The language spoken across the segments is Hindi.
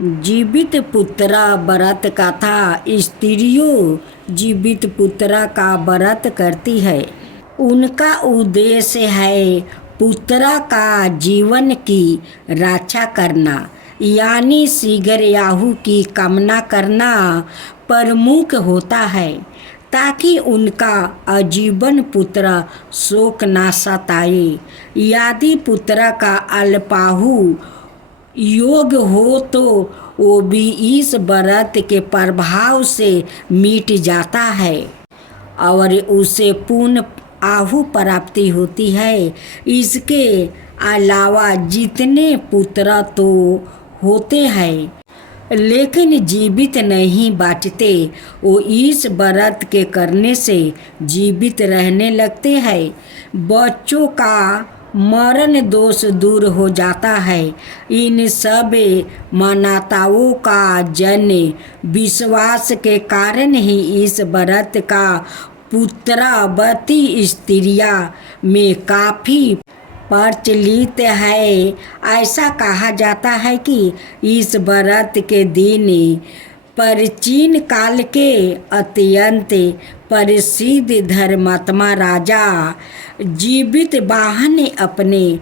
जीवित पुत्र व्रत कथा। स्त्रियों जीवित पुत्र का व्रत करती है। उनका उद्देश्य है पुत्र का जीवन की रक्षा करना, यानी शीघ्रयाहु की कामना करना प्रमुख होता है, ताकि उनका आजीवन पुत्र शोक ना सताए। यदि पुत्र का अल्पाहु योग हो तो वो भी इस व्रत के प्रभाव से मिट जाता है और उसे पूर्ण आहु प्राप्ति होती है। इसके अलावा जितने पुत्र तो होते हैं लेकिन जीवित नहीं बचते, वो इस व्रत के करने से जीवित रहने लगते हैं। बच्चों का मरण दोष दूर हो जाता है। इन सब मान्यताओं का जन्म विश्वास के कारण ही इस व्रत का पुत्रवती स्त्रियां में काफ़ी प्रचलित है। ऐसा कहा जाता है कि इस व्रत के दिन प्राचीन काल के अत्यंत प्रसिद्ध धर्मात्मा राजा जीवित वाहन ने अपने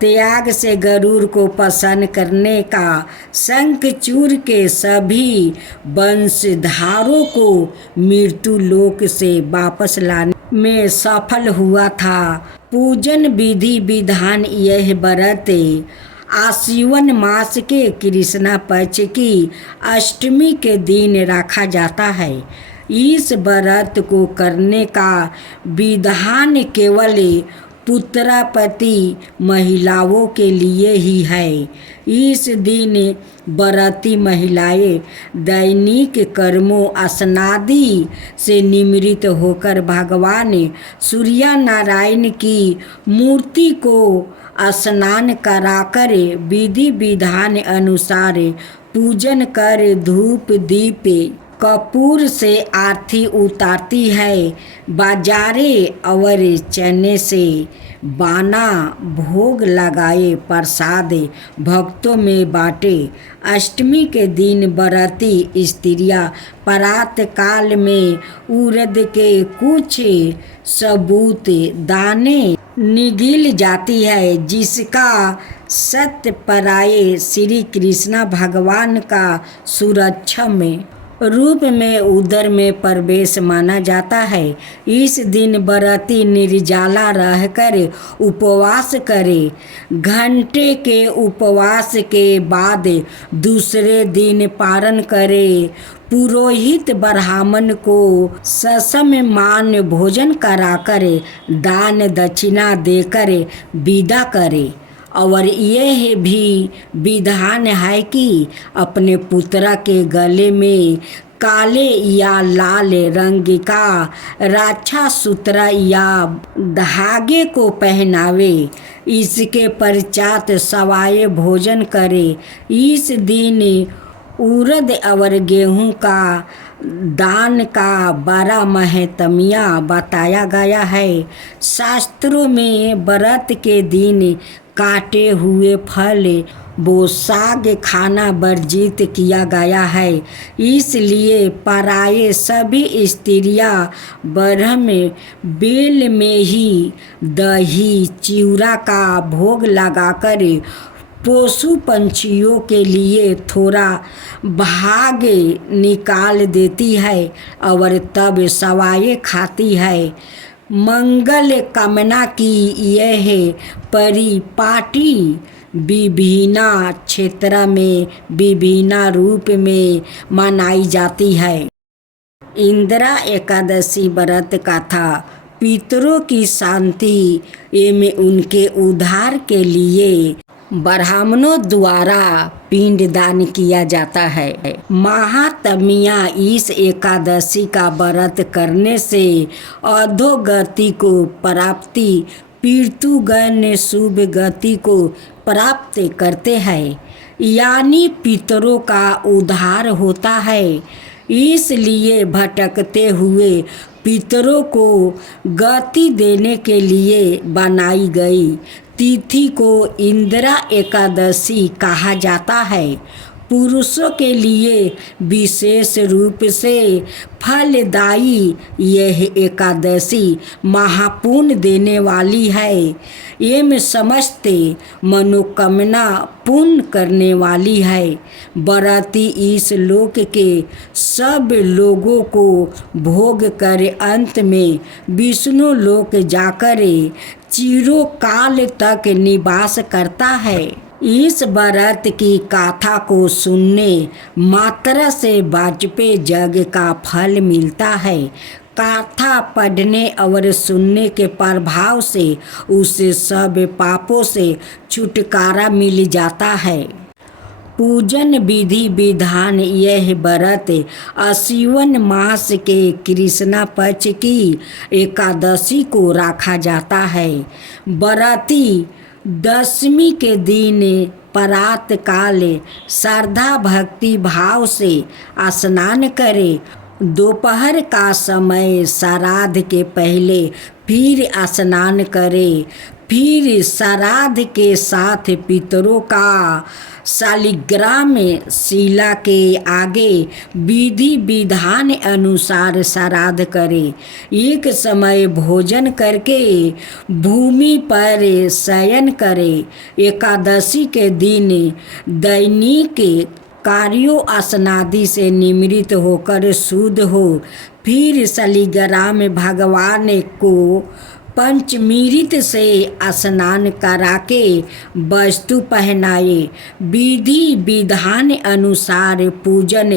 त्याग से गरुड़ को प्रसन्न करने का शंखचूड़ के सभी वंशधारों को मृत्यु लोक से वापस लाने में सफल हुआ था। पूजन विधि विधान। यह व्रत आश्विन मास के कृष्णा पक्ष की अष्टमी के दिन रखा जाता है। इस व्रत को करने का विधान केवल पुत्रवती महिलाओं के लिए ही है। इस दिन व्रती महिलाएं दैनिक कर्मों स्नादि से निवृत्त होकर भगवान सूर्य नारायण की मूर्ति को स्नान कराकर विधि विधान अनुसार पूजन कर धूप दीप कपूर से आरती उतारती है। बाजारे और चने से बाना भोग लगाए प्रसाद भक्तों में बांटे। अष्टमी के दिन व्रती स्त्रियां प्रातः काल में उड़द के कुछ सबूत दाने निगल जाती है, जिसका सत्यपराय श्री कृष्ण भगवान का सुरक्षा में रूप में उदर में प्रवेश माना जाता है। इस दिन व्रती निर्जला रहकर उपवास करे। घंटे के उपवास के बाद दूसरे दिन पारण करे। पुरोहित ब्राह्मण को ससम्मान भोजन कराकर दान दक्षिणा देकर विदा करे। और यह भी विधान है कि अपने पुत्र के गले में काले या लाल रंग का रक्षा सूत्र या धागे को पहनावे। इसके पश्चात सवाए भोजन करे। इस दिन उड़द और गेहूं का दान का बड़ा महत्म्य बताया गया है। शास्त्रों में व्रत के दिन काटे हुए फल वो साग खाना वर्जित किया गया है। इसलिए प्राय सभी स्त्रियां ब्रह्म बेल में ही दही चिवड़ा का भोग लगाकर पशु पंछियों के लिए थोड़ा भाग निकाल देती है और तब सवाए खाती है। मंगल कामना की यह परिपाटी विभिन्न क्षेत्र में विभिन्न रूप में मनाई जाती है। इंदिरा एकादशी व्रत कथा। पितरों की शांति एवं उनके उद्धार के लिए ब्राह्मणों द्वारा पिंडदान किया जाता है। महात्म्य। इस एकादशी का व्रत करने से अधोगति को प्राप्ति, पितृगण शुभ गति को प्राप्त करते हैं, यानी पितरों का उद्धार होता है। इसलिए भटकते हुए पितरों को गति देने के लिए बनाई गई तिथि को इंदिरा एकादशी कहा जाता है। पुरुषों के लिए विशेष रूप से फलदायी यह एकादशी महापुण्य देने वाली है। एवं समस्त मनोकामना पूर्ण करने वाली है। व्रती इस लोक के सब लोगों को भोग कर अंत में विष्णु लोक जाकर चिरोकाल तक निवास करता है। इस व्रत की गाथा को सुनने मात्र से वाजपेयी जग का फल मिलता है। गाथा पढ़ने और सुनने के प्रभाव से उसे सब पापों से छुटकारा मिल जाता है। पूजन विधि विधान यह व्रत आश्विन मास के कृष्णा पक्ष की एकादशी को रखा जाता है। व्रती दशमी के दिन प्रात काल श्रद्धा भक्ति भाव से स्नान करे। दोपहर का समय श्राद्ध के पहले फिर स्नान करे। फिर श्राद्ध के साथ पितरों का शालिग्राम शिला के आगे विधि विधान अनुसार श्राद्ध करे। एक समय भोजन करके भूमि पर शयन करे। एकादशी के दिन दैनिक कार्यों स्नादि से निवृत्त होकर शुद्ध हो। फिर शालिग्राम भगवान को पंचमृत से स्नान करा के वस्तु पहनाए। विधि विधान अनुसार पूजन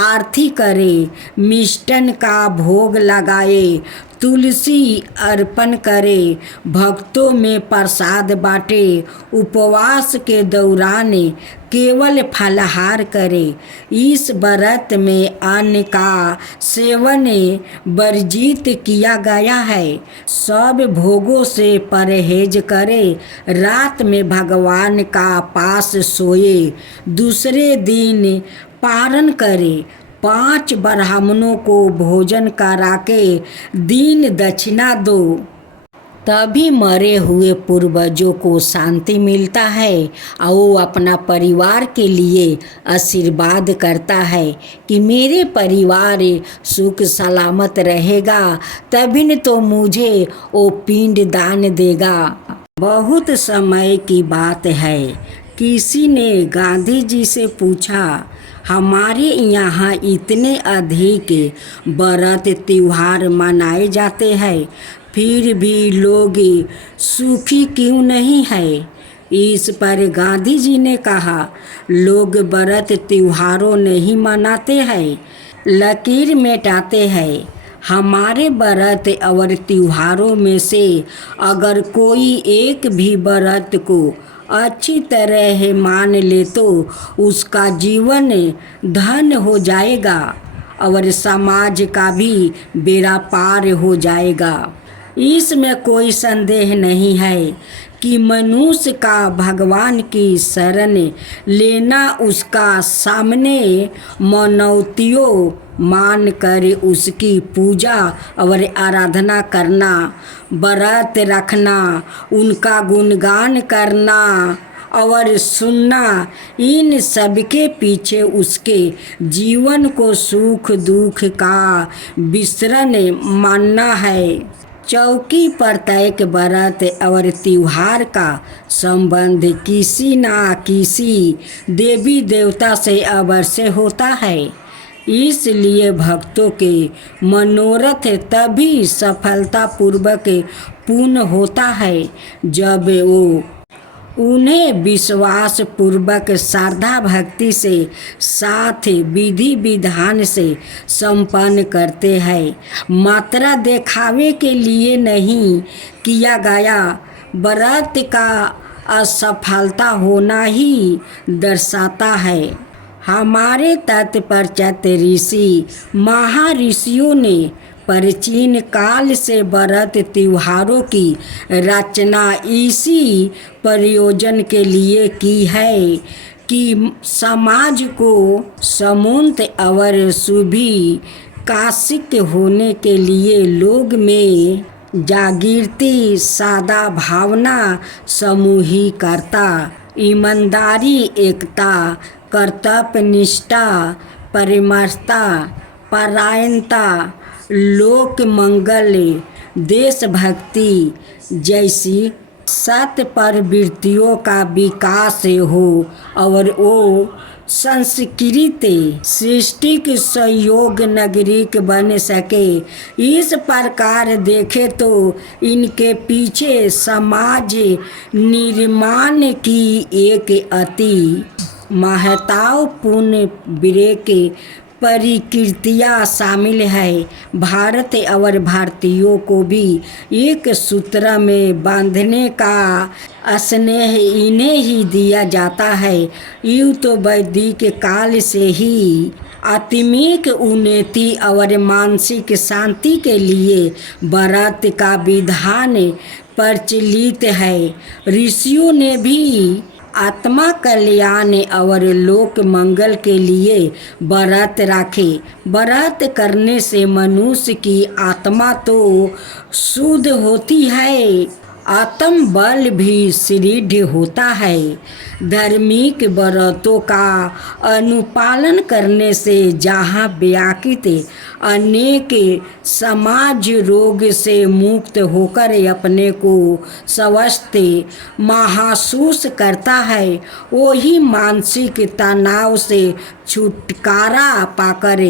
आरती करे। मिष्टन का भोग लगाए। तुलसी अर्पण करे। भक्तों में प्रसाद बांटे। उपवास के दौरान केवल फलाहार करे। इस व्रत में अन्न का सेवन वर्जित किया गया है। सब भोगों से परहेज करे। रात में भगवान का पास सोए। दूसरे दिन पारण करे। 5 ब्राह्मणों को भोजन करा के दीन दक्षिणा दो। तभी मरे हुए पूर्वजों को शांति मिलता है और वो अपना परिवार के लिए आशीर्वाद करता है कि मेरे परिवार सुख सलामत रहेगा, तभी न तो मुझे वो पिंड दान देगा। बहुत समय की बात है, किसी ने गांधी जी से पूछा, हमारे यहाँ इतने अधिक व्रत त्योहार मनाए जाते हैं, फिर भी लोग सुखी क्यों नहीं है। इस पर गांधी जी ने कहा, लोग व्रत त्योहारों नहीं मनाते हैं, लकीर मिटाते हैं। हमारे व्रत और त्योहारों में से अगर कोई एक भी व्रत को अच्छी तरह मान ले तो उसका जीवन धन हो जाएगा और समाज का भी बेड़ा पार हो जाएगा। इसमें कोई संदेह नहीं है कि मनुष्य का भगवान की शरण लेना, उसका सामने मनौतियों मान कर उसकी पूजा और आराधना करना, व्रत रखना, उनका गुणगान करना और सुनना, इन सब के पीछे उसके जीवन को सुख दुख का विसरण मानना है। चौकी पर तय व्रत और त्योहार का संबंध किसी ना किसी देवी देवता से अवश्य होता है। इसलिए भक्तों के मनोरथ तभी सफलतापूर्वक पूर्ण होता है जब वो उन्हें विश्वास पूर्वक श्रद्धा भक्ति से साथ विधि विधान से संपन्न करते हैं। मात्रा दिखावे के लिए नहीं किया गया व्रत का असफलता होना ही दर्शाता है। हमारे तत्पश्चात ऋषि महाऋषियों ने प्राचीन काल से व्रत त्योहारों की रचना इसी प्रयोजन के लिए की है कि समाज को समुन्त और शुभी काशिक होने के लिए लोग में जागृति, सादा भावना, समूहीकता, ईमानदारी, एकता, कर्तव्य निष्ठा, परिमर्शता, परायणता, लोक मंगल, देशभक्ति जैसी सत्य प्रवृत्तियों का विकास हो और वो संस्कृत सृष्टि के सहयोग नागरिक बन सके। इस प्रकार देखे तो इनके पीछे समाज निर्माण की एक अति महत्वपूर्ण ब्रेक प्रक्रिया शामिल है। भारत और भारतीयों को भी एक सूत्र में बांधने का स्नेह इन्हें ही दिया जाता है। यूँ तो वैदिक काल से ही आत्मिक उन्नति और मानसिक शांति के लिए व्रत का विधान प्रचलित है। ऋषियों ने भी आत्मा कल्याण और लोक मंगल के लिए व्रत रखे। व्रत करने से मनुष्य की आत्मा तो शुद्ध होती है, आत्म बल भी सुदृढ़ होता है। धार्मिक व्रतों का अनुपालन करने से जहाँ व्याकृत अनेक समाज रोग से मुक्त होकर अपने को स्वस्थ महसूस करता है, वही मानसिक तनाव से छुटकारा पाकर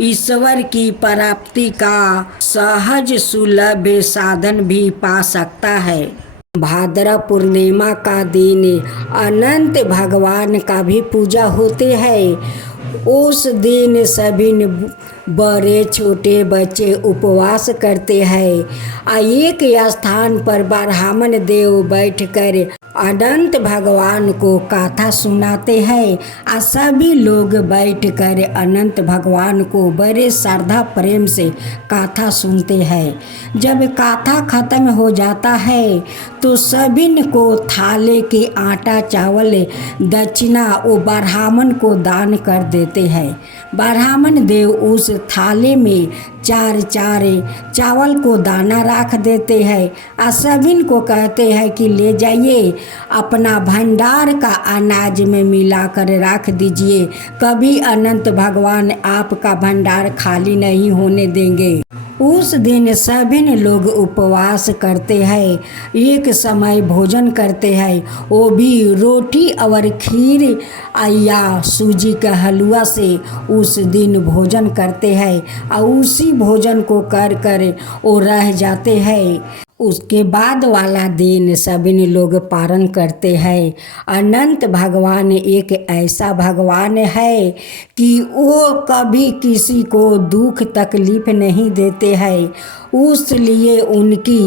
ईश्वर की प्राप्ति का सहज सुलभ साधन भी पा सकता है। भाद्र पूर्णिमा का दिन अनंत भगवान का भी पूजा होते हैं। उस दिन सभी बड़े छोटे बच्चे उपवास करते हैं। एक स्थान पर ब्राह्मण देव बैठकर अनंत भगवान को कथा सुनाते हैं। सभी लोग बैठकर अनंत भगवान को बड़े श्रद्धा प्रेम से कथा सुनते हैं। जब कथा खत्म हो जाता है तो सभी को थाले के आटा चावल दक्षिणा वो ब्राह्मण को दान कर देते हैं। ब्राह्मण देव उस थाले में चार चार चावल को दाना रख देते हैं। सभी को कहते हैं कि ले जाइए, अपना भंडार का अनाज में मिलाकर रख दीजिए, कभी अनंत भगवान आपका भंडार खाली नहीं होने देंगे। उस दिन सभी लोग उपवास करते हैं, एक समय भोजन करते हैं, वो भी रोटी और खीर या सूजी का हलवा से उस दिन भोजन करते हैं और उसी भोजन को कर कर वो रह जाते हैं। उसके बाद वाला दिन सभी लोग पारण करते हैं। अनंत भगवान एक ऐसा भगवान है कि वो कभी किसी को दुख तकलीफ नहीं देते हैं, उसलिए उनकी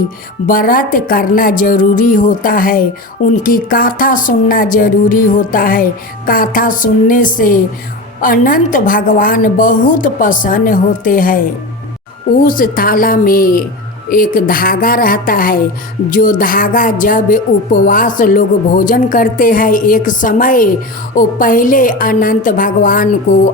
व्रत करना जरूरी होता है, उनकी कथा सुनना जरूरी होता है। कथा सुनने से अनंत भगवान बहुत प्रसन्न होते हैं। उस थाला में एक धागा रहता है, जो धागा जब उपवास लोग भोजन करते हैं एक समय, वो पहले अनंत भगवान को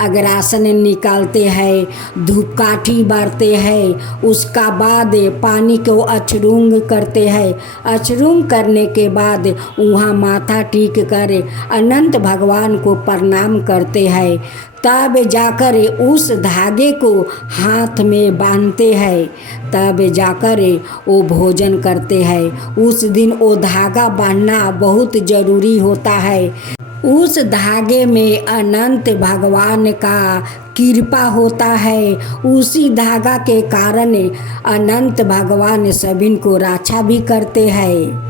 अग्रासन निकालते हैं, धूपकाठी बारते हैं, उसका बाद पानी को अछरूंग करते हैं। अछरूंग करने के बाद वहाँ माथा टेक कर अनंत भगवान को प्रणाम करते हैं। तब जाकर उस धागे को हाथ में बांधते हैं, तब जाकर वो भोजन करते हैं। उस दिन वो धागा बांधना बहुत ज़रूरी होता है। उस धागे में अनंत भगवान का कृपा होता है। उसी धागा के कारण अनंत भगवान सभी को रक्षा भी करते हैं।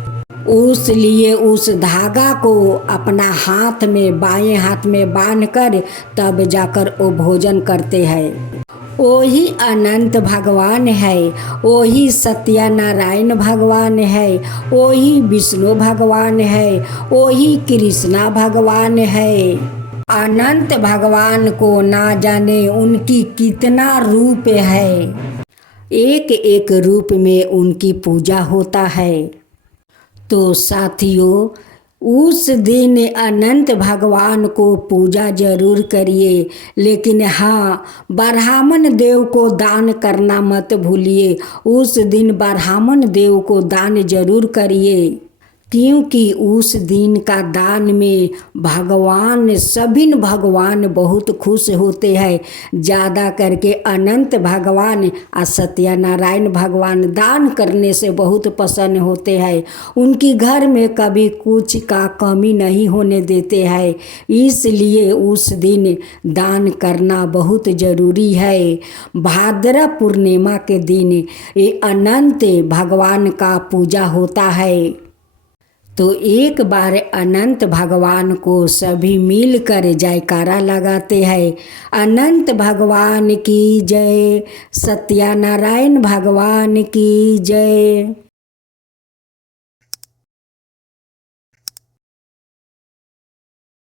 उसलिए उस धागा को अपना हाथ में बाएं हाथ में बांधकर तब जाकर वो भोजन करते हैं। वही अनंत भगवान है, वही सत्यनारायण भगवान है, वही विष्णु भगवान है, वही कृष्णा भगवान है। अनंत भगवान को ना जाने उनकी कितना रूप है, एक एक रूप में उनकी पूजा होता है। तो साथियों, उस दिन अनंत भगवान को पूजा जरूर करिए, लेकिन हाँ, ब्राह्मण देव को दान करना मत भूलिए। उस दिन ब्राह्मण देव को दान जरूर करिए, क्योंकि उस दिन का दान में भगवान बहुत खुश होते हैं। ज़्यादा करके अनंत भगवान और सत्यनारायण भगवान दान करने से बहुत प्रसन्न होते हैं। उनकी घर में कभी कुछ का कमी नहीं होने देते हैं। इसलिए उस दिन दान करना बहुत ज़रूरी है। भाद्र पूर्णिमा के दिन ये अनंत भगवान का पूजा होता है। तो एक बार अनंत भगवान को सभी मिलकर जयकारा लगाते हैं। अनंत भगवान की जय, सत्यनारायण भगवान की जय।